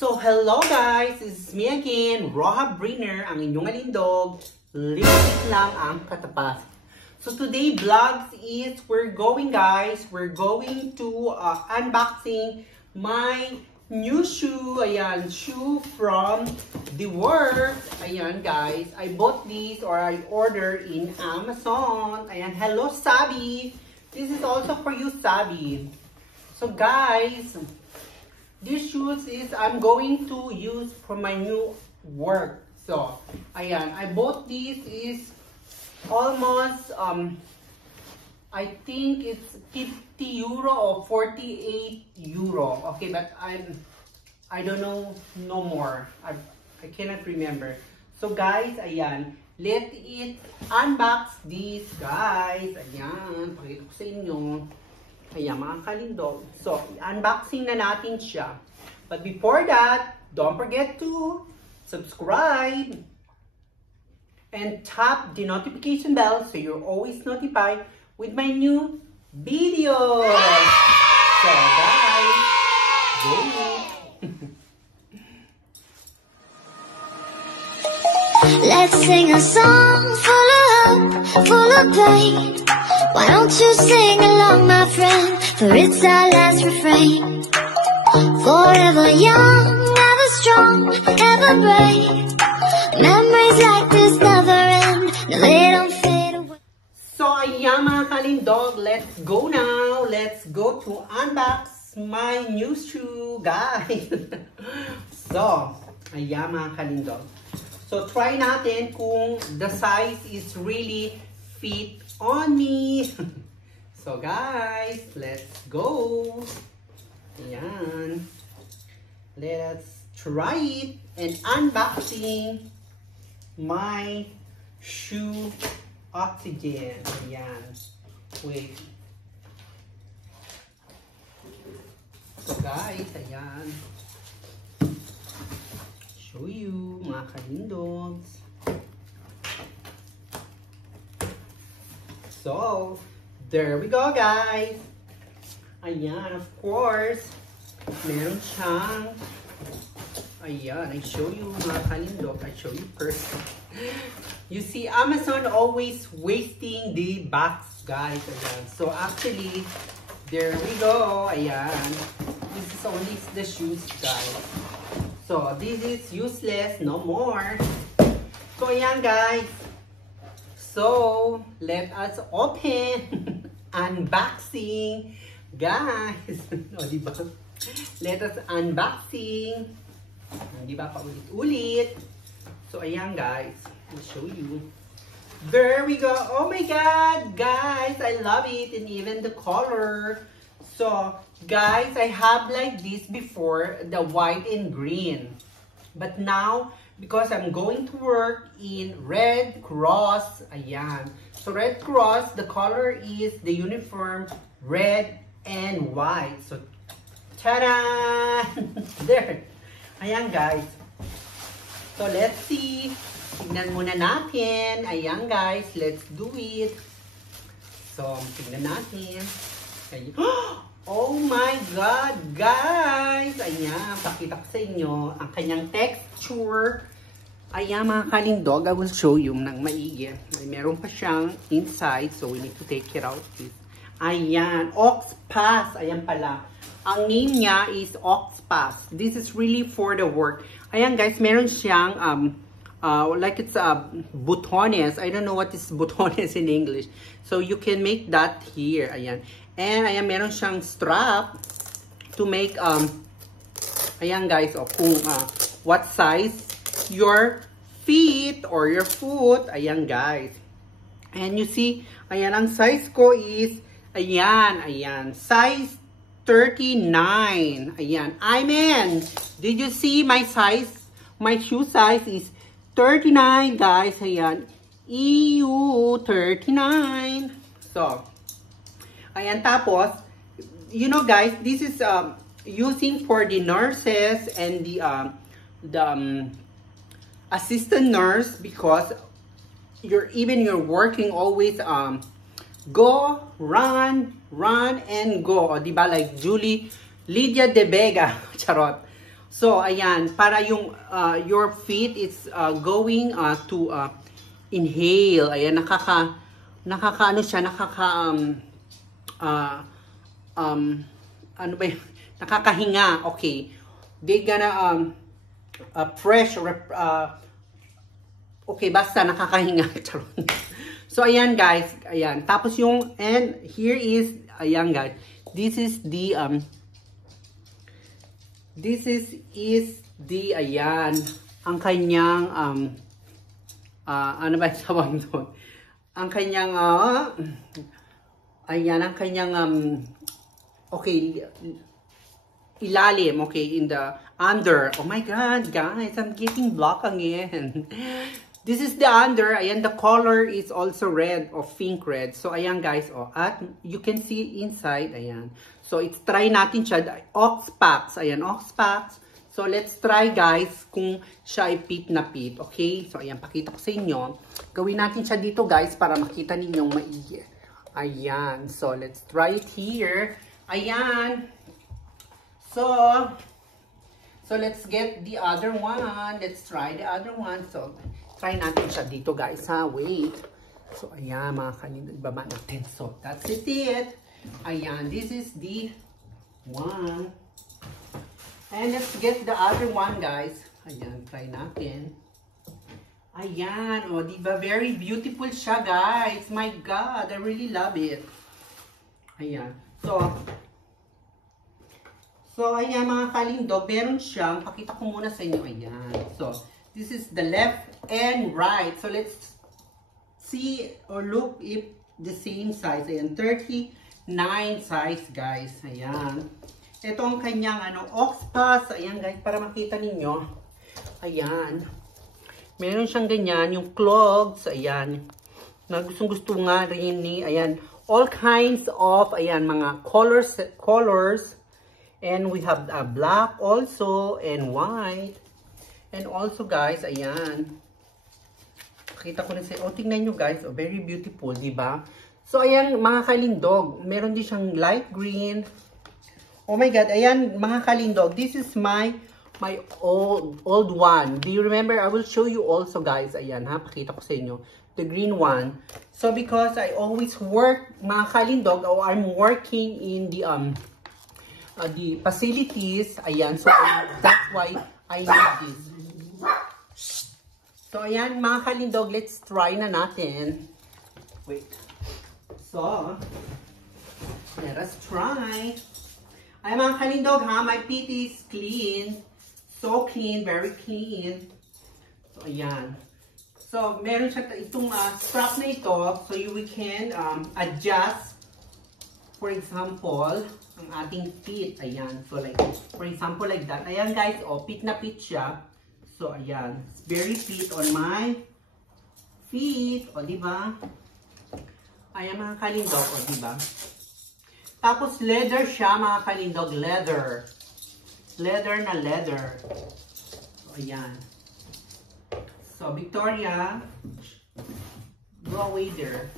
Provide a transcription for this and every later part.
So, hello guys! This is me again, Roha Briner, ang inyong alindog. Lipstick lang ang katapat. So, today vlogs is, we're going to unboxing my new shoe. Ayan, shoe from The Work. Ayan guys, I bought this or I ordered in Amazon. Ayan, hello Sabi! This is also for you, Sabi. So guys, these shoes is I'm going to use for my new work. So, ayan, I bought this is almost I think it's 50 euro or 48 euro. Okay, but I don't know no more. I cannot remember. So guys, ayan, let it unbox this guys. Ayan, pakita ko sa inyo. Ayan, mga kalindog. So, unboxing na natin siya. But before that, don't forget to subscribe and tap the notification bell so you're always notified with my new videos. So, guys, go! Let's sing a song full of hope, full of pain. Why don't you sing along, my friend, for it's our last refrain. Forever young, ever strong, ever brave. Memories like this never end, no they don't fade away. So ayan mga kalindog, let's go now. Let's go to unbox my new shoe, guys. So, ayan mga kalindog. So try natin kung the size is really fit on me. So guys, let's go. Ayan. Let's try it and unboxing my shoe oxygen. Ayan. Wait. So guys, ayan. Show you mga kalindogs. So, there we go guys. Ayan, of course, meron siyang, ayan, I show you mga kalindog, I show you first. You see, Amazon always wasting the box, guys. Ayan. So, actually, there we go. Ayan. This is only the shoes, guys. So, this is useless, no more. So, ayan, guys. So, let us open. Unboxing. Guys. O, diba? Let us unboxing. Diba? Paulit-ulit. So, ayan, guys. I'll show you. There we go. Oh my God, guys. I love it. And even the color. So, guys, I have like this before. The white and green. But now, because I'm going to work in Red Cross. Ayan. So, Red Cross, the color is the uniform red and white. So, ta-da! There. Ayan, guys. So, let's see. Tignan muna natin. Ayan, guys. Let's do it. So, tignan natin. Ayan. Oh my God, guys! Ayan, pakita ko sa inyo ang kanyang texture. Ayan, mga kalindog, I will show you ng maigi. Meron pa siyang inside, so we need to take it out. Ayan, Oxpass. Ayan pala. Ang name niya is Oxpass. This is really for the work. Ayan, guys, meron siyang, like it's butones. I don't know what is butones in English. So, you can make that here. Ayan. And, ayan, meron siyang strap to make, ayan, guys, kung what size your feet or your foot. Ayan, guys. And you see, ayan, ang size ko is, ayan, size 39. Ayan. Amen. Did you see my size? My shoe size is 39, guys. Ayan. EU 39. So, ayan, tapos, you know, guys, this is using for the nurses and the assistant nurse, because you're working always go, run and go. O, diba? Like Lydia De Vega. Charot. So, ayan, para yung your feet is going to inhale. Ayan, ano siya, ano ba yun? Nakakahinga. Okay. They gonna fresh, okay, basta nakakahinga. So, ayan guys, ayan. Tapos yung, and here is, ayan guys, this is the, ayan, ang kanyang, ano ba yung tawag doon? Ang kanyang, ayan, ang kanyang, okay, ilalim, okay, in the, under. Oh my God, guys, I'm getting blocked again. This is the under. Ayan, the color is also red or pink red. So, ayan guys, oh, at you can see inside, ayan. So, it's try natin siya, Oxpax, ayan, Oxpax. So, let's try guys kung siya ay pit na pit, okay? So, ayan, pakita ko sa inyo. Gawin natin siya dito guys para makita ninyong maigi. Ayan, so, let's try it here. Ayan. So, let's get the other one. Let's try the other one. So, try natin siya dito guys ha. Wait. So, ayan mga kanina. Ibaba natin. So, that's it. Ayan. This is the one. And let's get the other one guys. Ayan. Try natin. Ayan. O, diba? Very beautiful siya guys. My God. I really love it. Ayan. So, ayan mga kalindog, meron siyang, pakita ko muna sa inyo, ayan. So, this is the left and right. So, let's see or look if the same size. Ayan, 39 size, guys. Ayan. Ito ang kanyang, Oxpax. Ayan, guys, para makita ninyo. Ayan. Meron siyang ganyan, yung clogs, ayan. Na gustong-gusto nga rin ni, ayan. All kinds of, ayan, mga colors. And we have black also and white. And also guys, ayan. Pakita ko na sa, tingnan nyo guys, very beautiful, di ba? So ayan mga kalindog, meron din siyang light green. Oh my God, ayan mga kalindog, this is my old one. Do you remember? I will show you also guys, ayan ha, pakita ko sa inyo. The green one. So because I always work mga kalindog, or I'm working in the facilities, ayan, so that's why I need this. So ayan mga kalindog, let's try na natin. Wait. So, let us try. Ay mga kalindog ha, my feet is clean. So clean, very clean. So ayan. So meron siya itong strap na ito, so we can adjust. For example, ang ating feet, ayan. So like, for example like that. Ayan guys, fit na fit siya. So ayan, it's very fit on my feet, o diba? Ayan mga kalindog, o diba? Tapos leather siya mga kalindog, leather. Leather na leather. So ayan. So Victoria, go away there.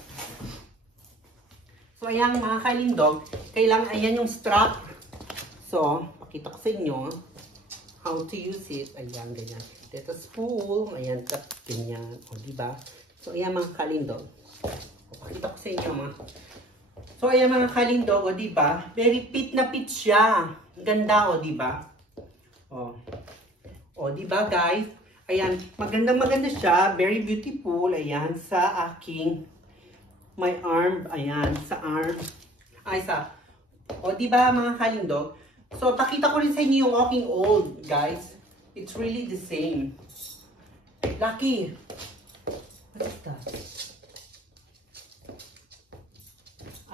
So, ayan mga kalindog, kailangan, ayan yung strap. So, pakita ko sa inyo how to use it. Ayan, ganyan. Let us pull. Ayan, ganyan. O, diba? So, ayan mga kalindog. O, pakita ko sa inyo mga. So, ayan mga kalindog, o, diba? Very fit na fit siya. Ganda, o, diba? O, diba guys? Ayan, maganda siya. Very beautiful. Ayan, sa aking my arm, ayan, sa arm, ay o diba mga kalindog? So, pakita ko rin sa inyo yung walking old, guys. It's really the same. Lucky. What is that?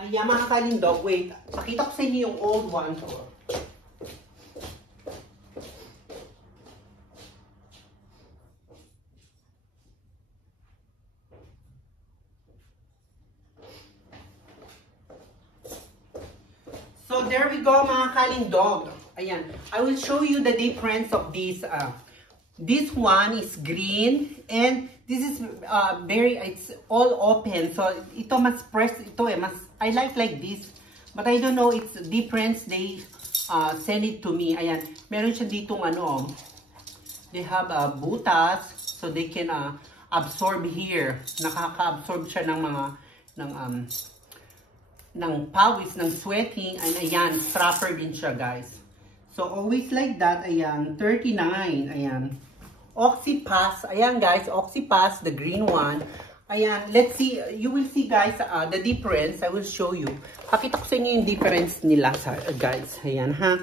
Ayan mga kalindog, wait, pakita ko sa inyo yung old one. So, there we go mga kalindog. Ayan. I will show you the difference of this. This one is green and this is it's all open. So, ito mas press, ito mas, I like this. But I don't know, it's difference. They send it to me. Ayan, meron siya ditong ano, they have butas, so they can absorb here. Nakaka-absorb siya ng mga, ng pawis, ng sweating. And ayan, strapper din siya, guys. So, always like that. Ayan, 39. Ayan. Oxypass. Ayan, guys, Oxypass, the green one. Ayan, let's see. You will see, guys, the difference. I will show you. Pakita ko sa inyo yung difference nila, guys. Ayan, ha?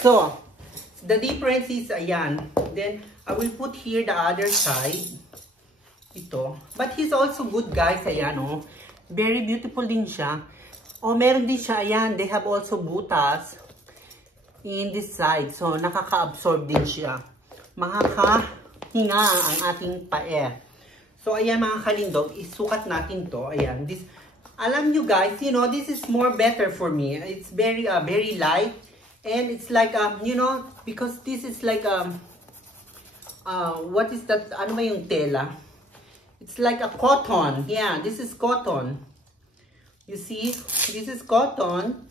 So, the difference is, ayan. Then, I will put here the other side. Ito. But he's also good, guys. Ayan, oh. Very beautiful din siya. Oh, meron din siya. Ayan, they have also butas in this side. So, nakaka-absorb din siya. Makakahinga ang ating pae. So, ayan mga kalindog, isukat natin to. Ayan, this, alam nyo guys, you know, this is more better for me. It's very, very light. And it's like, you know, because this is like, what is that? Ano ba yung tela? It's like a cotton. Yeah, this is cotton. You see, this is cotton.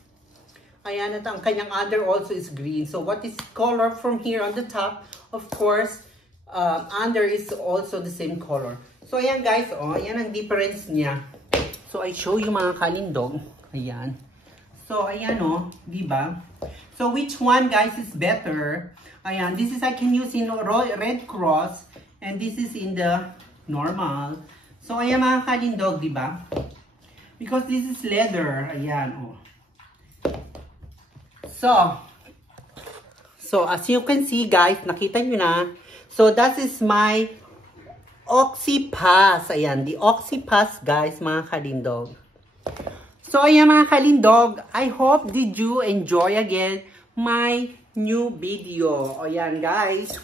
Ayan, at ang kanyang under also is green. So, what is color from here on the top? Of course, under is also the same color. So, ayan guys, oh, ayan ang difference niya. So, I show you mga kalindog. Ayan. So, ayan oh, diba? So, which one guys is better? Ayan, this is I can use in Red Cross. And this is in the normal. So, ayan mga kalindog, diba? Because this is leather. Ayan, oh. So, as you can see guys, nakita nyo na. So, that is my Oxypass. Ayan, the Oxypass guys, mga kalindog. So, ayan mga kalindog, I hope did you enjoy again my new video. Ayan guys,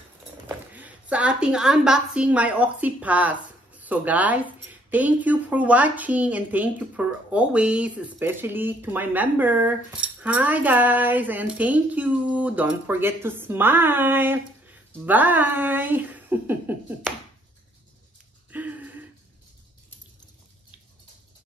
sa ating unboxing my Oxypass. So guys, thank you for watching and thank you for always, especially to my member. Hi guys, and thank you. Don't forget to smile. Bye.